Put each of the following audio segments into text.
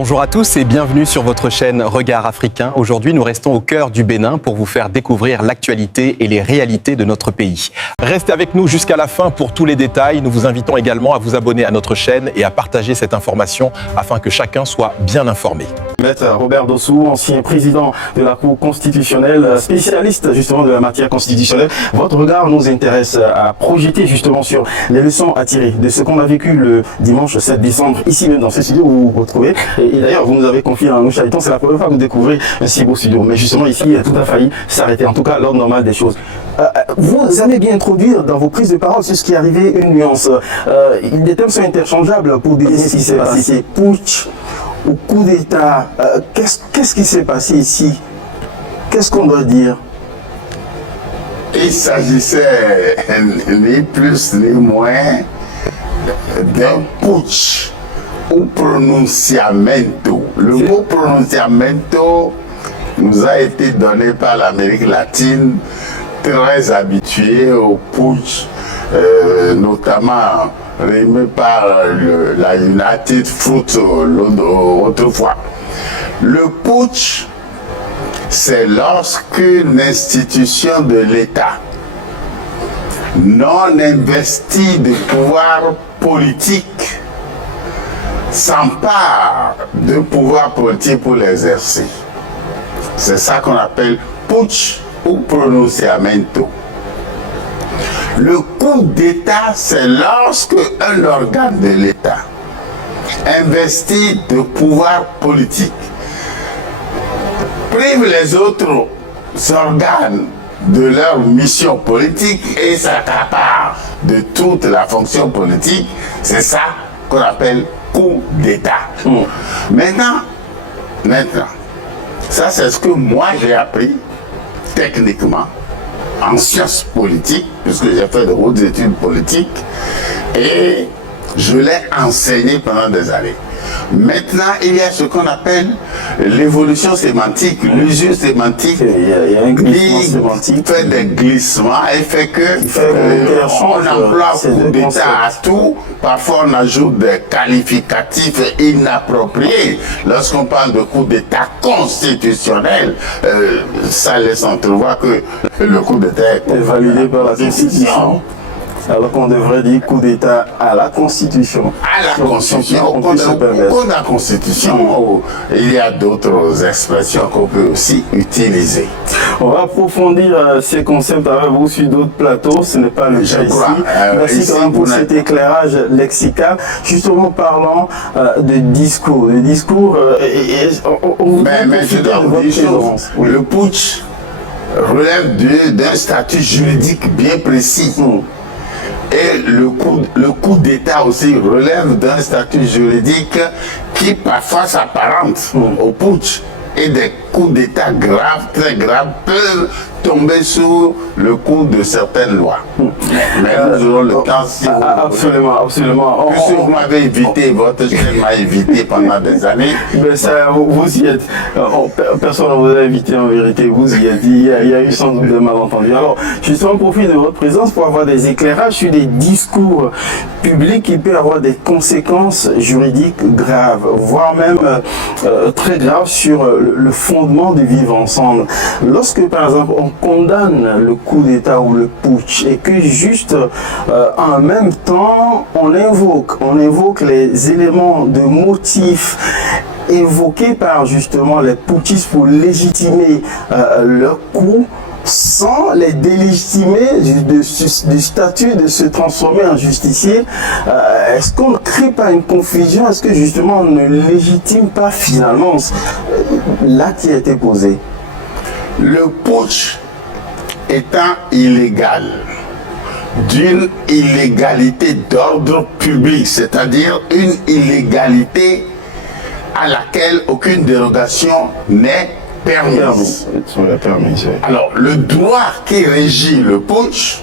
Bonjour à tous et bienvenue sur votre chaîne Regard Africain. Aujourd'hui, nous restons au cœur du Bénin pour vous faire découvrir l'actualité et les réalités de notre pays. Restez avec nous jusqu'à la fin pour tous les détails. Nous vous invitons également à vous abonner à notre chaîne et à partager cette information afin que chacun soit bien informé. Maître Robert Dossou, ancien président de la Cour constitutionnelle, spécialiste justement de la matière constitutionnelle. Votre regard nous intéresse à projeter justement sur les leçons à tirer de ce qu'on a vécu le dimanche 7 décembre, ici même dans ce studio où vous vous retrouvez. Et d'ailleurs, vous nous avez confié à nous Chaliton, c'est la première fois que vous découvrez un si beau studio. Mais justement ici, tout a failli s'arrêter, en tout cas l'ordre normal des choses. Vous avez bien introduit dans vos prises de parole sur ce qui est arrivé une nuance. Les thèmes sont interchangeables pour désigner ce qui s'est passé. C'est putsch ou coup d'État. Qu'est-ce qui s'est passé ici? Qu'est-ce qu'on doit dire? Il s'agissait ni plus ni moins d'un putsch ou pronunciamento. Le mot pronunciamento nous a été donné par l'Amérique latine, très habituée au putsch, notamment rimé par la United Fruit autrefois. Le putsch, c'est lorsqu'une institution de l'État non investie de pouvoir politique s'empare de pouvoir politique pour l'exercer. C'est ça qu'on appelle putsch ou pronunciamento. Le coup d'État, c'est lorsque un organe de l'État investi de pouvoir politique prive les autres organes de leur mission politique et s'accapare de toute la fonction politique. C'est ça qu'on appelle coup d'État. Maintenant, ça c'est ce que moi j'ai appris techniquement en sciences politiques, puisque j'ai fait de hautes études politiques et je l'ai enseigné pendant des années. Maintenant, il y a ce qu'on appelle l'évolution sémantique, l'usure sémantique. Il y a un glissement sémantique. Fait des glissements et fait que on emploie coup d'État à tout. Parfois, on ajoute des qualificatifs inappropriés. Lorsqu'on parle de coup d'État constitutionnel, ça laisse entrevoir que le coup d'État est validé par la Constitution. Alors qu'on devrait dire coup d'État à la Constitution. À la Constitution, au code de la Constitution, il y a d'autres expressions qu'on peut aussi utiliser. On va approfondir ces concepts avec vous sur d'autres plateaux, ce n'est pas le cas ici. Merci quand même pour cet éclairage lexical. Justement, parlant de discours. Le discours, mais je dois vous dire une chose. Oui. Le putsch relève d'un statut juridique bien précis. Et le coup d'État aussi relève d'un statut juridique qui parfois s'apparente au putsch. Et des coups d'État graves, très graves, peuvent tomber sous le coup de certaines lois. Mais nous aurons le temps si vous... Absolument. Puisque vous m'avez évité, votre chaîne m'a évité pendant des années. Mais ça, vous y êtes. Personne ne vous a invité en vérité, vous y êtes. Il y a eu sans doute des malentendus. Alors, justement, profite de votre présence pour avoir des éclairages sur des discours publics qui peuvent avoir des conséquences juridiques graves, voire même très graves sur le fondement du vivre ensemble. Lorsque, par exemple, on condamne le coup d'État ou le putsch et que juste en même temps, on invoque les éléments de motifs évoqués par justement les putschistes pour légitimer leur coup, sans les délégitimer du statut de se transformer en justicier. Est-ce qu'on ne crée pas une confusion? Est-ce que justement on ne légitime pas finalement l'acte qui a été posé? Le putsch étant illégal, d'une illégalité d'ordre public, c'est-à-dire une illégalité à laquelle aucune dérogation n'est permise. Alors, le droit qui régit le putsch,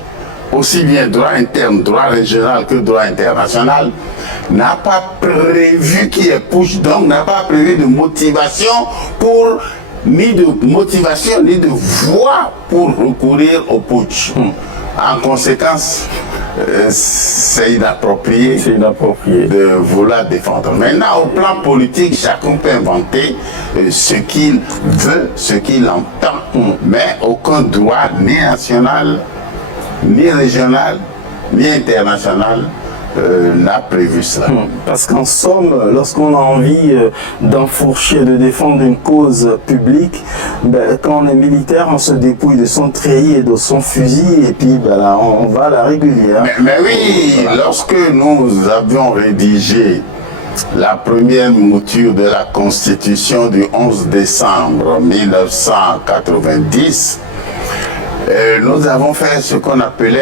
aussi bien droit interne, droit régional que droit international, n'a pas prévu qu'il y ait putsch, donc n'a pas prévu de motivation pour ni de motivation, ni de voie pour recourir au putsch. En conséquence, c'est inapproprié. C'est inapproprié. De vouloir défendre. Maintenant, au plan politique, chacun peut inventer ce qu'il veut, ce qu'il entend, mais aucun droit, ni national, ni régional, ni international, n'a prévu cela. Parce qu'en somme, lorsqu'on a envie d'enfourcher, de défendre une cause publique, ben, quand on est militaire, on se dépouille de son treillis et de son fusil, et puis ben, là, on va à la régulière. Mais oui, voilà. Lorsque nous avions rédigé la première mouture de la Constitution du 11 décembre 1990, nous avons fait ce qu'on a appelé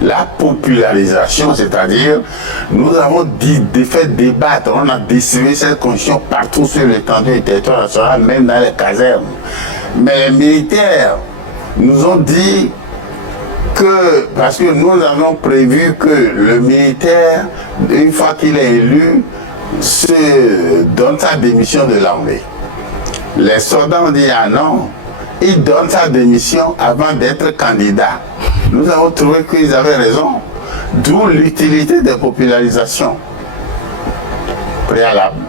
la popularisation, c'est-à-dire nous avons fait débattre, on a distribué cette constitution partout sur l'étendue du territoire national, même dans les casernes. Mais les militaires nous ont dit que, parce que nous avons prévu que le militaire, une fois qu'il est élu, se donne sa démission de l'armée. Les soldats ont dit ah non, il donne sa démission avant d'être candidat. Nous avons trouvé qu'ils avaient raison, d'où l'utilité des popularisations préalables.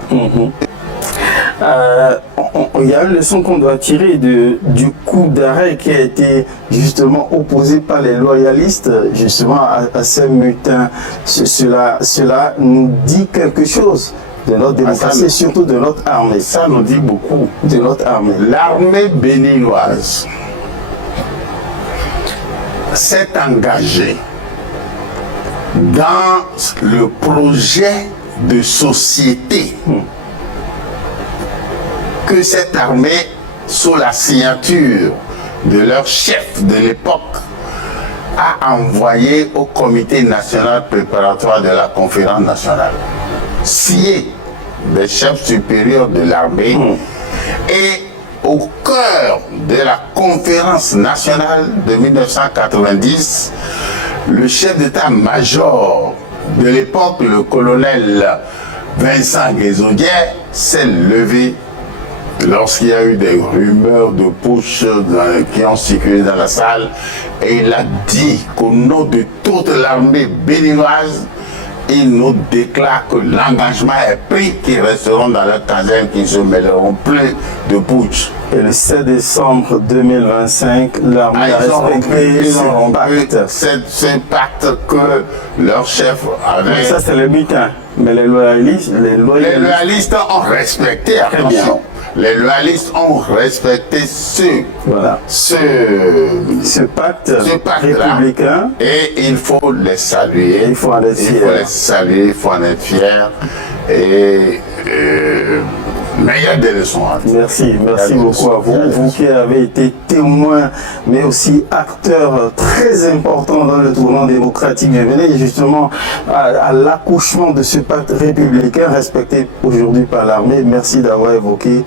Il y a une leçon qu'on doit tirer du coup d'arrêt qui a été justement opposé par les loyalistes justement à ces mutins. Cela nous dit quelque chose de notre démocratie et surtout de notre armée. Ça nous dit beaucoup. De notre armée. L'armée béninoise s'est engagée dans le projet de société que cette armée, sous la signature de leur chef de l'époque, a envoyé au comité national préparatoire de la conférence nationale, signé des chefs supérieurs de l'armée et au cœur de la conférence nationale de 1990, le chef d'état-major de l'époque, le colonel Vincent Guézaudier, s'est levé lorsqu'il y a eu des rumeurs de putsch qui ont circulé dans la salle, et il a dit qu'au nom de toute l'armée béninoise, il nous déclare que l'engagement est pris, qu'ils resteront dans leur caserne, qu'ils ne se mêleront plus de putsch. Et le 7 décembre 2025, l'armée a respecté ce pacte que leur chef avait. Mais ça, c'est le mutin. Mais les loyalistes ont respecté, attention. Les loyalistes ont respecté ce pacte républicain. Et il faut les saluer. Il faut en être fier. Il faut en être fier. Et mais il y a des leçons. Merci beaucoup à vous. Vous qui avez été témoin, mais aussi acteur très important dans le tournant démocratique du Bénin, justement à l'accouchement de ce pacte républicain respecté aujourd'hui par l'armée. Merci d'avoir évoqué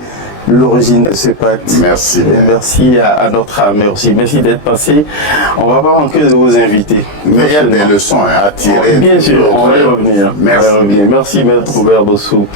l'origine de ce pacte. Merci. Et merci à notre armée aussi. Merci d'être passé. On ne va pas manquer de vous inviter. Mais il y a des leçons à tirer. Bien sûr, on va y revenir. Merci. Merci, Maître Robert Bossou.